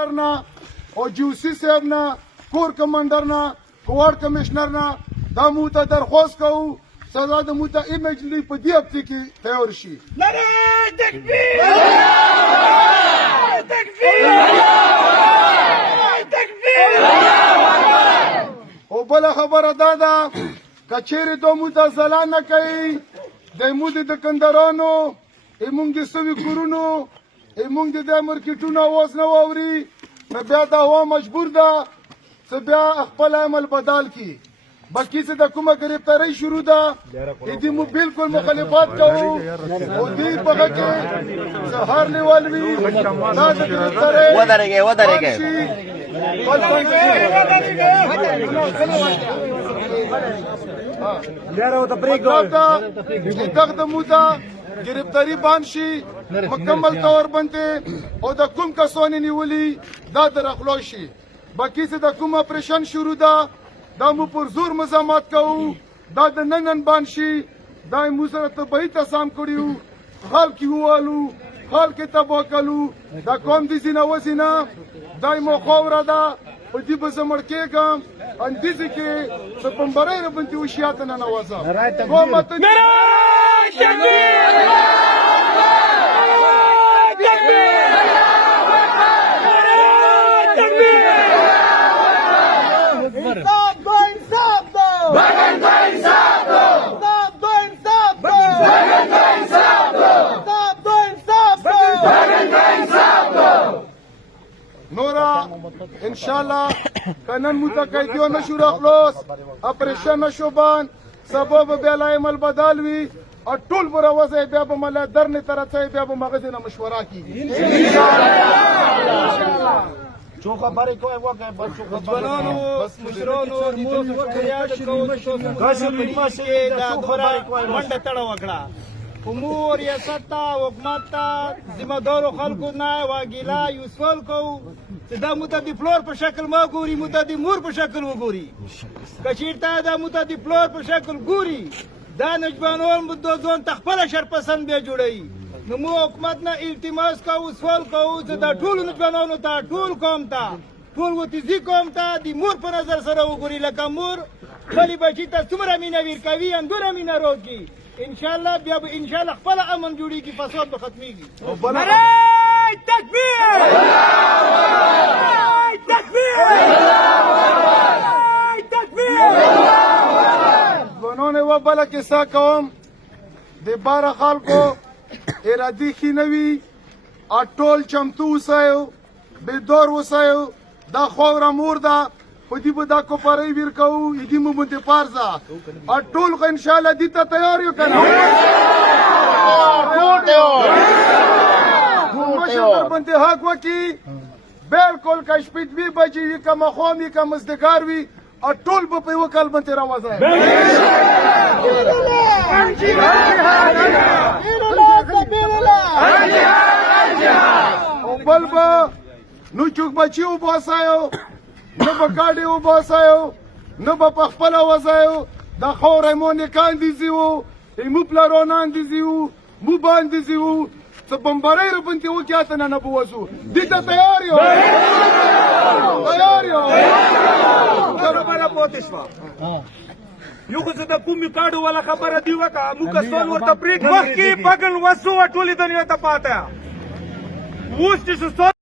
ډاکټر نه او جوسی صاحب نه کور کمانډر نه کوارډ کمشنر نه دا موږ ته درخواست کوو سزا د موږ ته ایمیجلی په دې هفته کې تیار شي. نعره تکبیر! تکبیر! او بله خبره دا ده که چیرې دوی موږ ته ځلا نه کوي دی موږ د دکاندارانو موږ د سوي کورونو موږ د دې مارکیټونو اواز نه واوري نو بیا دا هوا مجبور ده چې بیا خپل عمل بدل کړي. باقي چې د کومه ګرفتارۍ شروع ده دې موږ بالکل مخالفت کوو او دې په هغه کې چې هر لیول وي دا د ګرفتارۍ ودرېږئ دغه د موده ګرفتاری بند شي مکمل طور باندې او د کوم کسانو نیولي دا درخلاص شي. باقي چې د کوم اپریشن شروع ده دا مو پر زور مزاحمت کوو دا د نن بند شي دا مو سره طبعي تسام کړیو خلک ووالو خلک تباه کړو دا قوم دې زینه وزینه دا مو خوره ده په دې به زه مړ کېږم اندیزې کې څه بمبرۍ راباندې وشیاته ننوځم. نورا انشاءالله کنن متقیدیو نشو راخلاص اپریشن نشو بان سبب بیا عمل بدل وي او ټول بروازه بیا به مله درنې طرفه بیا به مغز نه مشوره کیږي چو خبرې کوي وکړه بس ځوانانو مشرانو موږ یاد کوو چې منډه تړه وکړه امور ریاست ته حکومت ته ذمہ دارو خلکو نه واګیلا یو سوال کوو چې دا موږ ته د پلور په شکل ما ګوري موږ ته د مور په شکل وګوري که چېرته دا موږ ته د پلور په شکل ګوري دا نوجوانان ځان ته خپله شرپسند بیا جوړوي نو موږ حکومت نه التماس کوو سوال کوو چې دا ټولو نوجوانانو ته ټول قوم ته ټول وطیزي قوم ته د مور په نظر سره وګوري لکه مور خپلې بچي ته څومره مینه ویر کوي همدومره مینه روکي انشاءالله بیا به انشاءالله خپل امن جوړیږي فساد به ختمیږي. نعره تکبیر! ځوانانو یوه بله کیسه کوم د باره خلکو ارادي ښې نه وي ټول چمتو اوسئ بیدار اوسئ دا خاوره مور ده په دې به دا کوپرۍ ویر کوو دې مو باندې فرضه ټول خو انشاءالله دې ته تیار یو که نه مشر باندې حق وکړي بالکل که شپې 2 بجې وي که ماښام وي که مازدیګر وي ټول به په یوه کال باندې راوځي او بل به نو چوک بچي وباسایو نه به ګاډې وباسایو نه به په خپله وځایو دا خاوره مو نیکان دیزي وو مو پلارانان دیزي وو مو باندیزي وو څه بمبرۍ راباندې وکړي هلته نه به وځو دې ته تیار یو خبره پاتې شوه یو خو زه د کومې کاډو والا خبره دې وکړه موږ کسان ورته پرېږ مخکې بګل وسو ټولې دنیا ته پاته اوس چې